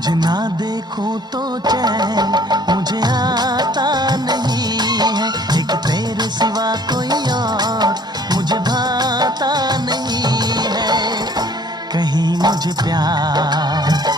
तुझे ना देखूं तो चैन मुझे आता नहीं है, एक तेरे सिवा कोई और मुझे भाता नहीं है। कहीं मुझे प्यार